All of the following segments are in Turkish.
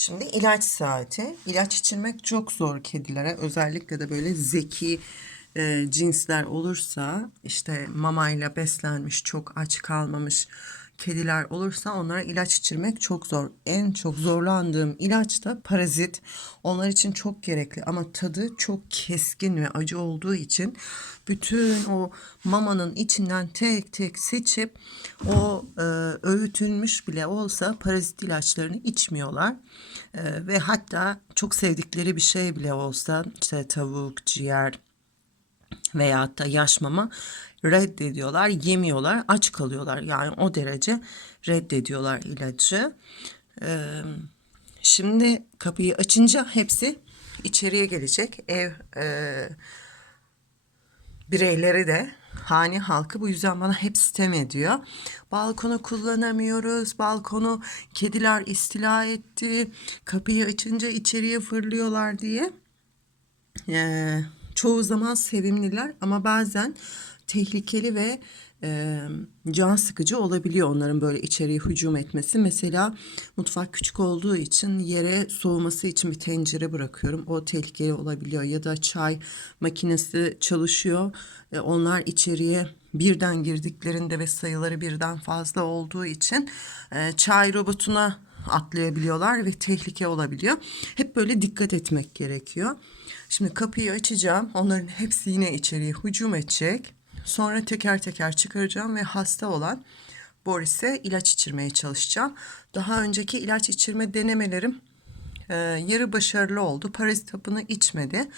Şimdi ilaç saati. İlaç içirmek çok zor kedilere. Özellikle de böyle zeki e, cinsler olursa işte mamayla beslenmiş, çok aç kalmamış kediler olursa onlara ilaç içirmek çok zor. En çok zorlandığım ilaç da parazit. Onlar için çok gerekli ama tadı çok keskin ve acı olduğu için bütün o mamanın içinden tek tek seçip o e, öğütülmüş bile olsa parazit ilaçlarını içmiyorlar. E, ve hatta çok sevdikleri bir şey bile olsa işte tavuk, ciğer, veyahut da yaş mama reddediyorlar, yemiyorlar, aç kalıyorlar. Yani o derece reddediyorlar ilacı. Ee, şimdi kapıyı açınca hepsi içeriye gelecek. Ev e, bireyleri de hane halkı bu yüzden bana hep sitem ediyor. Balkonu kullanamıyoruz. Balkonu kediler istila etti. Kapıyı açınca içeriye fırlıyorlar diye. Ee, çoğu zaman sevimliler ama bazen tehlikeli ve e, can sıkıcı olabiliyor onların böyle içeriye hücum etmesi. Mesela mutfak küçük olduğu için yere soğuması için bir tencere bırakıyorum. O tehlikeli olabiliyor ya da çay makinesi çalışıyor. E, onlar içeriye birden girdiklerinde ve sayıları birden fazla olduğu için e, çay robotuna atlayabiliyorlar ve tehlike olabiliyor. Hep böyle dikkat etmek gerekiyor. Şimdi kapıyı açacağım. Onların hepsi yine içeriye hücum edecek. Sonra teker teker çıkaracağım ve hasta olan Boris'e ilaç içirmeye çalışacağım. Daha önceki ilaç içirme denemelerim e, yarı başarılı oldu. Parazit hapını içmedi.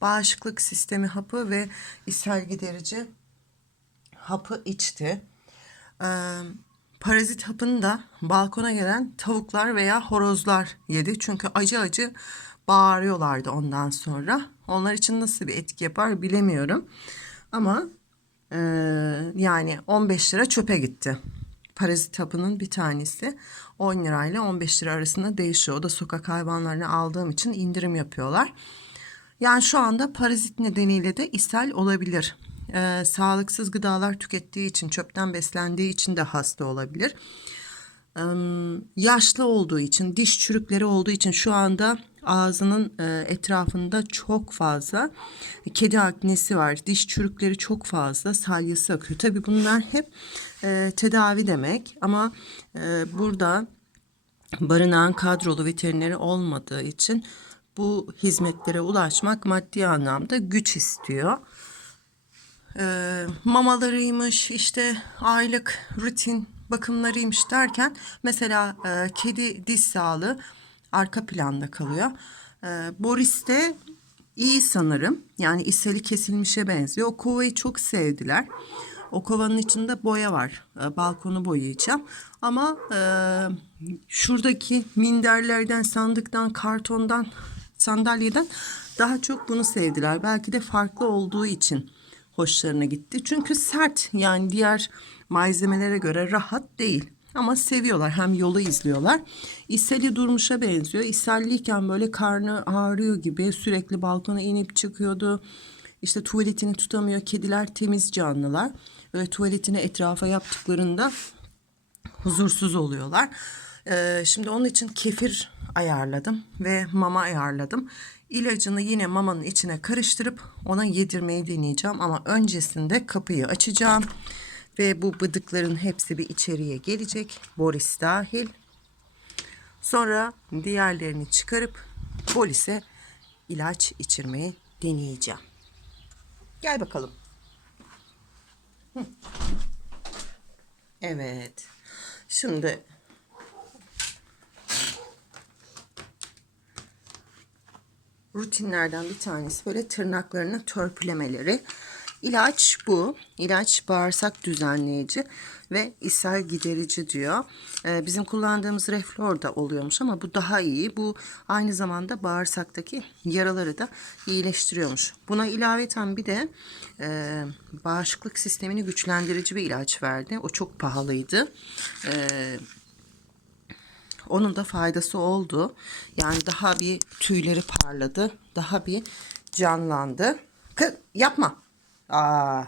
Bağışıklık sistemi hapı ve ishal giderici hapı içti. E, parazit hapını da balkona gelen tavuklar veya horozlar yedi. Çünkü acı acı bağırıyorlardı ondan sonra. Onlar için nasıl bir etki yapar bilemiyorum. Ama e, yani 15 lira çöpe gitti. Parazit hapının bir tanesi 10 lirayla 15 lira arasında değişiyor. O da sokak hayvanlarını aldığım için indirim yapıyorlar. Yani şu anda parazit nedeniyle de ishal olabilir. Ee, sağlıksız gıdalar tükettiği için, çöpten beslendiği için de hasta olabilir. Ee, yaşlı olduğu için, diş çürükleri olduğu için şu anda ağzının e, etrafında çok fazla kedi aknesi var. Diş çürükleri çok fazla, salyası akıyor. Tabii bunlar hep e, tedavi demek ama e, burada barınağın kadrolu veterineri olmadığı için bu hizmetlere ulaşmak maddi anlamda güç istiyor. Ee, mamalarıymış işte aylık rutin bakımlarıymış derken mesela e, kedi diş sağlığı arka planda kalıyor. Ee, Boris de iyi sanırım yani ishali kesilmişe benziyor. O kovayı çok sevdiler. O kovanın içinde boya var. E, balkonu boyayacağım. Ama e, şuradaki minderlerden, sandıktan, kartondan, sandalyeden daha çok bunu sevdiler. Belki de farklı olduğu için hoşlarına gitti. Çünkü sert yani diğer malzemelere göre rahat değil. Ama seviyorlar hem yolu izliyorlar. İshali durmuşa benziyor. İshalliyken böyle karnı ağrıyor gibi sürekli balkona inip çıkıyordu. İşte tuvaletini tutamıyor. Kediler temiz canlılar. Böyle tuvaletini etrafa yaptıklarında huzursuz oluyorlar. Ee, şimdi onun için kefir ayarladım ve mama ayarladım. İlacını yine mamanın içine karıştırıp ona yedirmeyi deneyeceğim ama öncesinde kapıyı açacağım ve bu bıdıkların hepsi bir içeriye gelecek. Boris dahil. Sonra diğerlerini çıkarıp polise ilaç içirmeyi deneyeceğim. Gel bakalım. Evet. Şimdi rutinlerden bir tanesi böyle tırnaklarını törpülemeleri. İlaç bu. İlaç bağırsak düzenleyici ve ishal giderici diyor. Ee, bizim kullandığımız reflor da oluyormuş ama bu daha iyi. Bu aynı zamanda bağırsaktaki yaraları da iyileştiriyormuş. Buna ilaveten bir de e, bağışıklık sistemini güçlendirici bir ilaç verdi. O çok pahalıydı. Ee, onun da faydası oldu. Yani daha bir tüyleri parladı. Daha bir canlandı. Kı yapma. Aa,